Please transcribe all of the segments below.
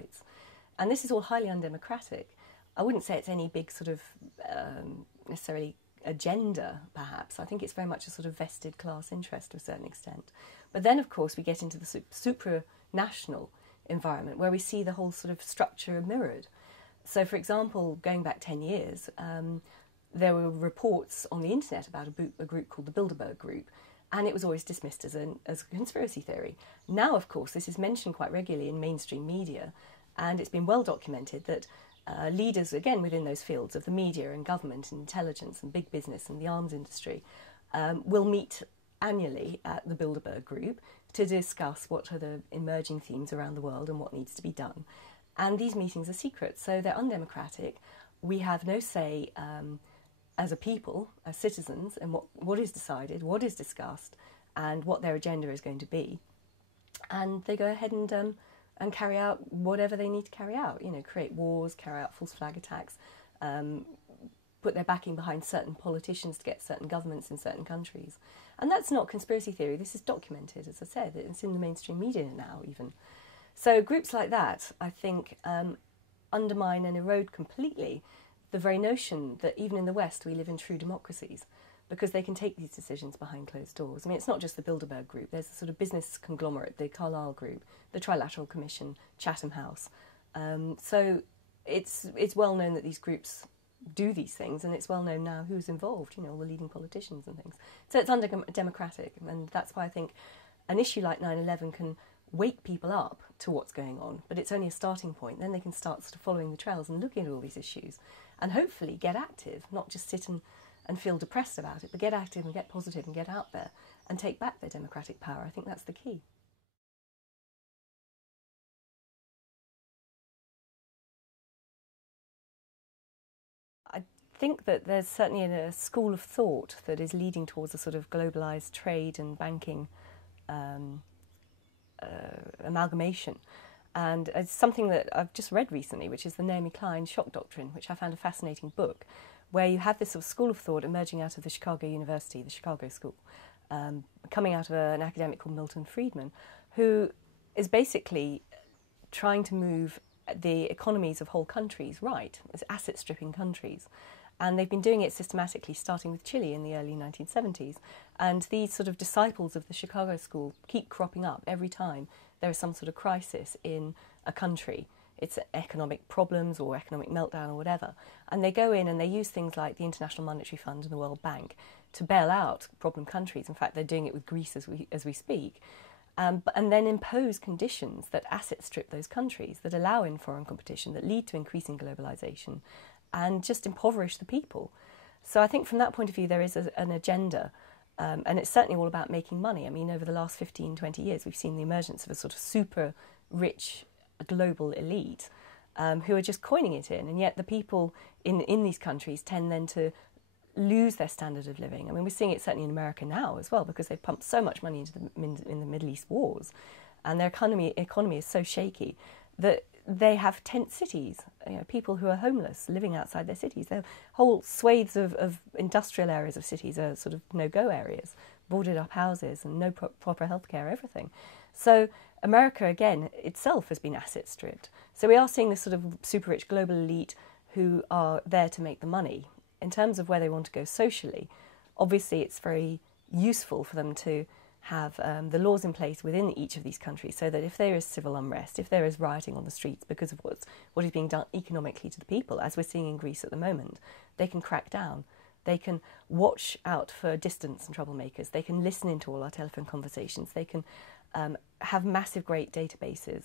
rights. And this is all highly undemocratic. I wouldn't say it's any big sort of necessarily agenda, perhaps. I think it's very much a sort of vested class interest to a certain extent. But then, of course, we get into the supranational environment where we see the whole sort of structure mirrored. So, for example, going back 10 years, there were reports on the internet about a group called the Bilderberg Group, and it was always dismissed as a conspiracy theory. Now, of course, this is mentioned quite regularly in mainstream media, and it's been well documented that leaders, again, within those fields of the media and government and intelligence and big business and the arms industry will meet annually at the Bilderberg Group to discuss what are the emerging themes around the world and what needs to be done. And these meetings are secret, so they're undemocratic. We have no say as a people, as citizens, in what is decided, what is discussed, and what their agenda is going to be. And they go ahead and carry out whatever they need to carry out, you know, create wars, carry out false flag attacks, put their backing behind certain politicians to get certain governments in certain countries. And that's not conspiracy theory, this is documented, as I said, it's in the mainstream media now even. So groups like that, I think, undermine and erode completely the very notion that even in the West we live in true democracies, because they can take these decisions behind closed doors. I mean, it's not just the Bilderberg Group, there's a sort of business conglomerate, the Carlyle Group, the Trilateral Commission, Chatham House. So it's well known that these groups do these things, and it's well known now who's involved, you know, all the leading politicians and things. So it's undemocratic, and that's why I think an issue like 9/11 can wake people up to what's going on, but it's only a starting point. Then they can start sort of following the trails and looking at all these issues and hopefully get active, not just sit and feel depressed about it, but get active and get positive and get out there and take back their democratic power. I think that's the key. I think that there's certainly a school of thought that is leading towards a sort of globalised trade and banking amalgamation. And it's something that I've just read recently, which is the Naomi Klein Shock Doctrine, which I found a fascinating book, where you have this sort of school of thought emerging out of the Chicago University, the Chicago School, coming out of an academic called Milton Friedman, who is basically trying to move the economies of whole countries right, as asset-stripping countries. And they've been doing it systematically, starting with Chile in the early 1970s. And these sort of disciples of the Chicago School keep cropping up every time there is some sort of crisis in a country. It's economic problems or economic meltdown or whatever. And they go in and they use things like the International Monetary Fund and the World Bank to bail out problem countries. In fact, they're doing it with Greece as we speak. And then impose conditions that asset strip those countries, that allow in foreign competition, that lead to increasing globalisation, and just impoverish the people. So I think from that point of view there is an agenda, and it's certainly all about making money. I mean, over the last 15, 20 years we've seen the emergence of a sort of super rich global elite who are just coining it in, and yet the people in these countries tend then to lose their standard of living. I mean, we're seeing it certainly in America now as well, because they've pumped so much money into in the Middle East wars, and their economy is so shaky that they have tent cities, you know, people who are homeless living outside their cities. There are whole swathes of industrial areas of cities are sort of no-go areas, boarded up houses and no proper healthcare, everything. So America, again, itself has been asset stripped. So we are seeing this sort of super rich global elite who are there to make the money. In terms of where they want to go socially, obviously it's very useful for them to have the laws in place within each of these countries, so that if there is civil unrest, if there is rioting on the streets because of what is being done economically to the people, as we're seeing in Greece at the moment, they can crack down. They can watch out for dissidents and troublemakers. They can listen into all our telephone conversations. They can have massive great databases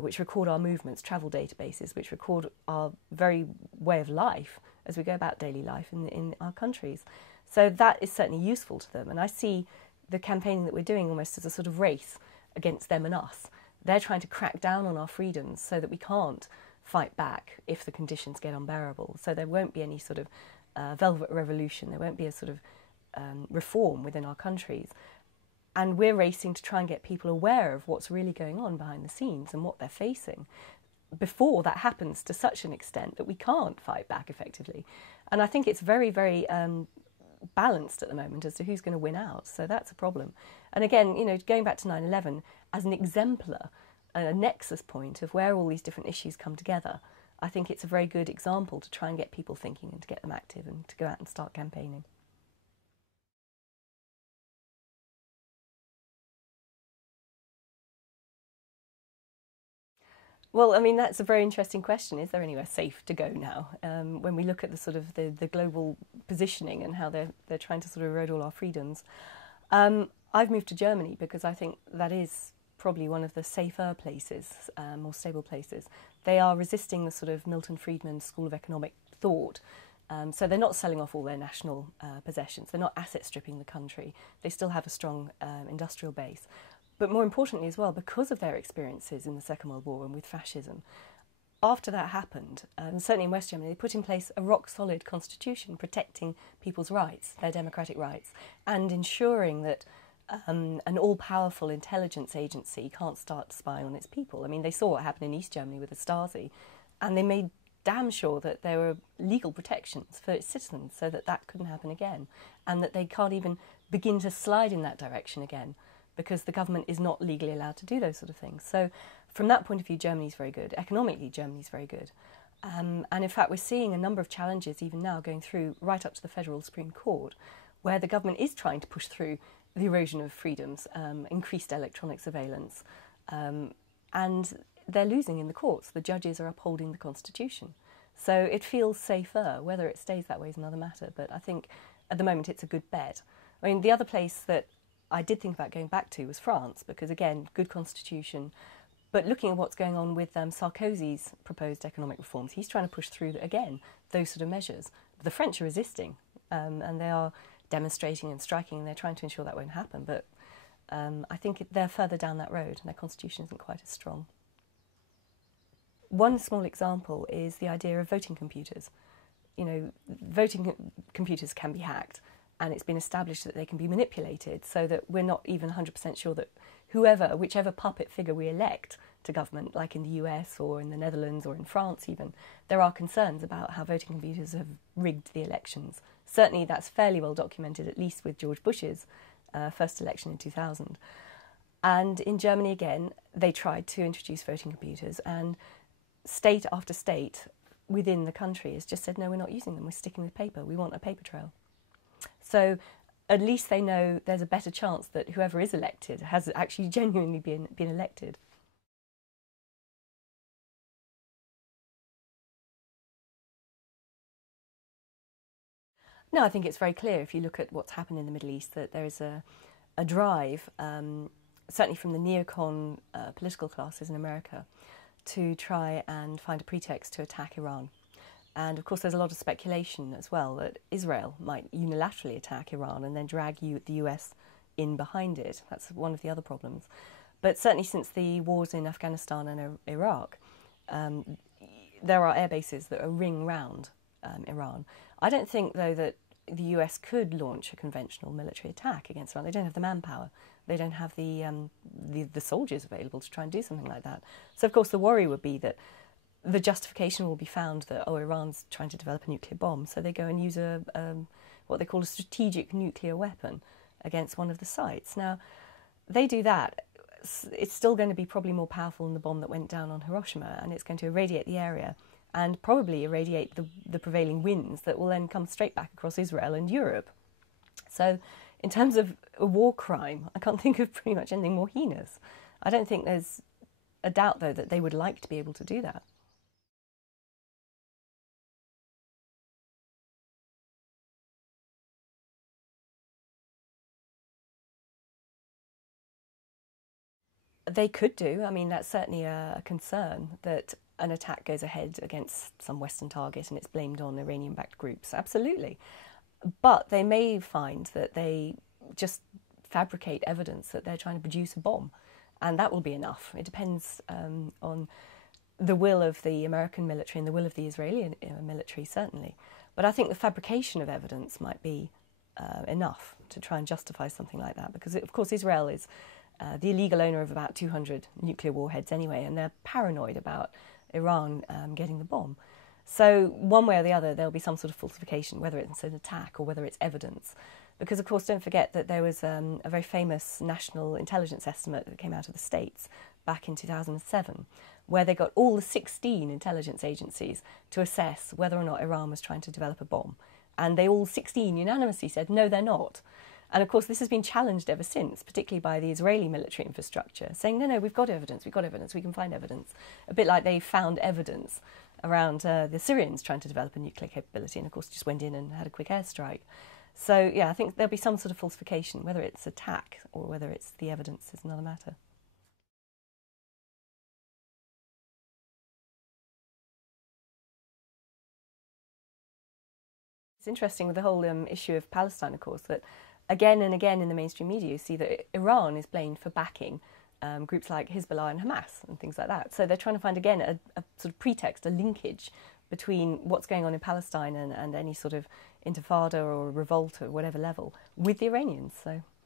which record our movements, travel databases, which record our very way of life as we go about daily life in our countries. So that is certainly useful to them. And I see the campaigning that we're doing almost as a sort of race against them and us. They're trying to crack down on our freedoms so that we can't fight back if the conditions get unbearable. So there won't be any sort of velvet revolution. There won't be a sort of reform within our countries. And we're racing to try and get people aware of what's really going on behind the scenes and what they're facing before that happens to such an extent that we can't fight back effectively. And I think it's very, very balanced at the moment as to who's going to win out. So that's a problem. And again, you know, going back to 9/11 as an exemplar a nexus point of where all these different issues come together, I think it's a very good example to try and get people thinking and to get them active and to go out and start campaigning. Well, I mean, that's a very interesting question. Is there anywhere safe to go now? When we look at the sort of the global positioning and how they're trying to sort of erode all our freedoms. I've moved to Germany because I think that is probably one of the safer places, more stable places. They are resisting the sort of Milton Friedman School of Economic thought. So they're not selling off all their national possessions. They're not asset stripping the country. They still have a strong industrial base. But more importantly as well, because of their experiences in the Second World War and with fascism, after that happened, and certainly in West Germany, they put in place a rock-solid constitution protecting people's rights, their democratic rights, and ensuring that an all-powerful intelligence agency can't start spying on its people. I mean, they saw what happened in East Germany with the Stasi, and they made damn sure that there were legal protections for its citizens so that that couldn't happen again, and that they can't even begin to slide in that direction again, because the government is not legally allowed to do those sort of things. So from that point of view, Germany's very good. Economically, Germany's very good. And in fact, we're seeing a number of challenges even now going through right up to the Federal Supreme Court, where the government is trying to push through the erosion of freedoms, increased electronic surveillance, and they're losing in the courts. The judges are upholding the Constitution. So it feels safer. Whether it stays that way is another matter, but I think at the moment it's a good bet. I mean, the other place that I did think about going back to was France, because again, good constitution. But looking at what's going on with Sarkozy's proposed economic reforms, he's trying to push through, again, those sort of measures. The French are resisting, and they are demonstrating and striking, and they're trying to ensure that won't happen. But I think they're further down that road, and their constitution isn't quite as strong. One small example is the idea of voting computers. You know, voting computers can be hacked, and it's been established that they can be manipulated, so that we're not even 100% sure that whichever puppet figure we elect to government, like in the US or in the Netherlands or in France even, there are concerns about how voting computers have rigged the elections. Certainly that's fairly well documented, at least with George Bush's first election in 2000. And in Germany again, they tried to introduce voting computers, and state after state within the country has just said, no, we're not using them, we're sticking with paper, we want a paper trail. So at least they know there's a better chance that whoever is elected has actually genuinely been elected. No, I think it's very clear if you look at what's happened in the Middle East that there is a drive, certainly from the neocon political classes in America, to try and find a pretext to attack Iran. And of course there's a lot of speculation as well that Israel might unilaterally attack Iran and then drag the US in behind it. That's one of the other problems. But certainly since the wars in Afghanistan and Iraq, there are air bases that are ring round Iran. I don't think, though, that the US could launch a conventional military attack against Iran. They don't have the manpower. They don't have the soldiers available to try and do something like that. So, of course, the worry would be that the justification will be found that, oh, Iran's trying to develop a nuclear bomb, so they go and use what they call a strategic nuclear weapon against one of the sites. Now, they do that, it's still going to be probably more powerful than the bomb that went down on Hiroshima, and it's going to irradiate the area and probably irradiate the prevailing winds that will then come straight back across Israel and Europe. So in terms of a war crime, I can't think of pretty much anything more heinous. I don't think there's a doubt, though, that they would like to be able to do that. They could do. I mean, that's certainly a concern that an attack goes ahead against some Western target and it's blamed on Iranian-backed groups. Absolutely. But they may find that they just fabricate evidence that they're trying to produce a bomb, and that will be enough. It depends on the will of the American military and the will of the Israeli military, certainly. But I think the fabrication of evidence might be enough to try and justify something like that, because, of course, Israel is the illegal owner of about 200 nuclear warheads anyway, and they're paranoid about Iran getting the bomb. So one way or the other, there'll be some sort of falsification, whether it's an attack or whether it's evidence. Because, of course, don't forget that there was a very famous national intelligence estimate that came out of the States back in 2007, where they got all the 16 intelligence agencies to assess whether or not Iran was trying to develop a bomb. And they all 16 unanimously said, no, they're not. And of course, this has been challenged ever since, particularly by the Israeli military infrastructure, saying, no, we've got evidence, we can find evidence. A bit like they found evidence around the Syrians trying to develop a nuclear capability, and of course just went in and had a quick airstrike. So, yeah, I think there'll be some sort of falsification, whether it's attack or whether it's the evidence is another matter. It's interesting with the whole issue of Palestine, of course, that again and again in the mainstream media you see that Iran is blamed for backing groups like Hezbollah and Hamas and things like that. So they're trying to find, again, a sort of pretext, a linkage between what's going on in Palestine and any sort of intifada or revolt at whatever level with the Iranians. So